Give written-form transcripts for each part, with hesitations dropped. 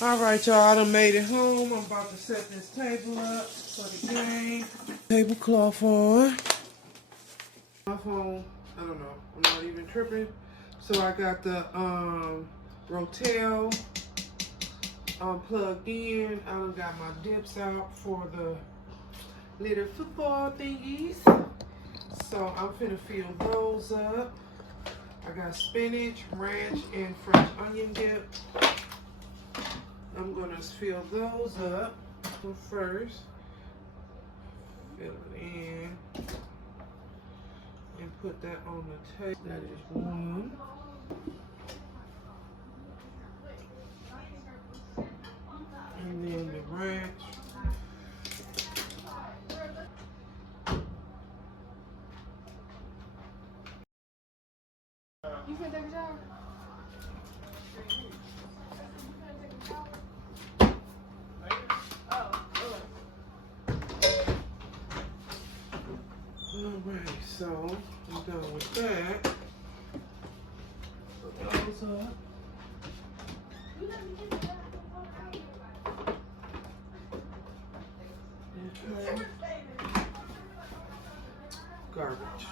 Alright, y'all, I done made it home. I'm about to set this table up for the game. Tablecloth on. My phone, I don't know, I'm not even tripping. So I got the Rotel plugged in. I done got my dips out for the little football thingies. So I'm finna fill those up. I got spinach, ranch, and French onion dip. I'm gonna fill those up first. Fill it in and put that on the table. That is one. And then the ranch. You finna take a shower? Alright, so I'm done with that. Put those up. Okay. Garbage.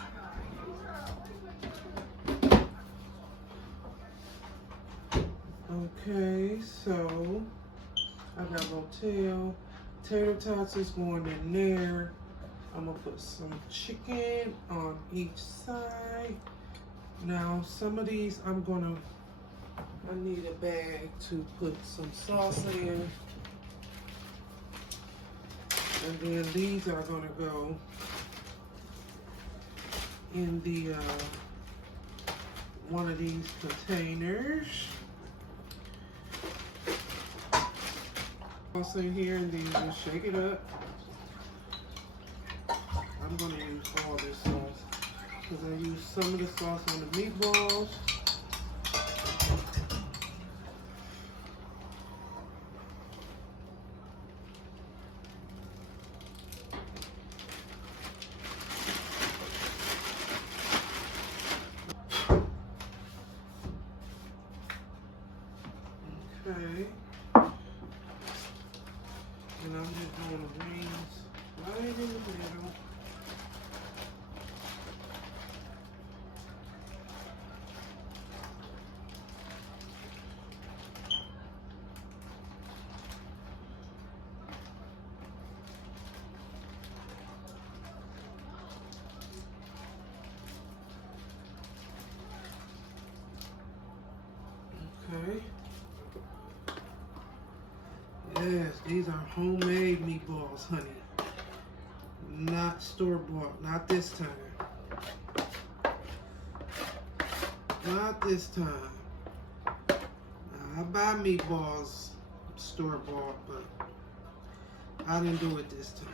Okay, so I got Rotel. Tater tots is going in there. I'm gonna put some chicken on each side. Now, some of these I need a bag to put some sauce in. And then these are gonna go in the one of these containers. Also in here, and then just shake it up. I'm gonna use all this sauce because I use some of the sauce on the meatballs. Okay. And I'm just doing the greens right in the middle. Okay. Yes, these are homemade meatballs, honey. Not store-bought. Not this time. Not this time. Now, I buy meatballs store-bought, but I didn't do it this time.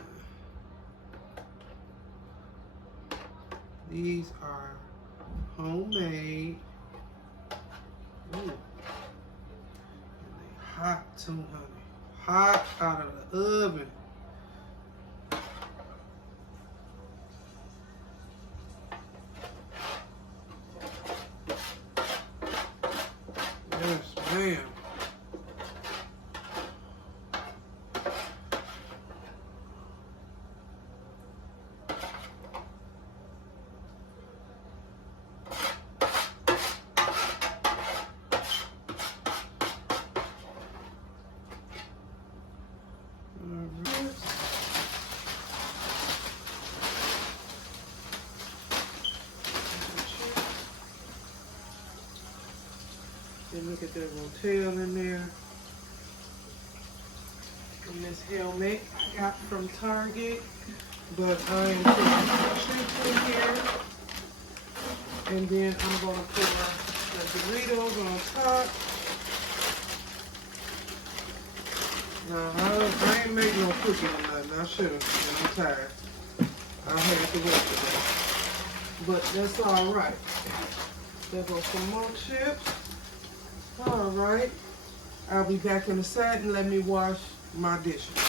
These are homemade. Ooh. And they hot too, honey. Hot out of the oven. Yes, ma'am. And look at that Rotel in there. And this helmet I got from Target. But I am putting some chips in here. And then I'm going to put the Doritos on top. Now, I ain't making no cookie or nothing. I should have. I'm tired. I had to work today. But that's all right. There goes some more chips. All right. I'll be back in a second. Let me wash my dishes.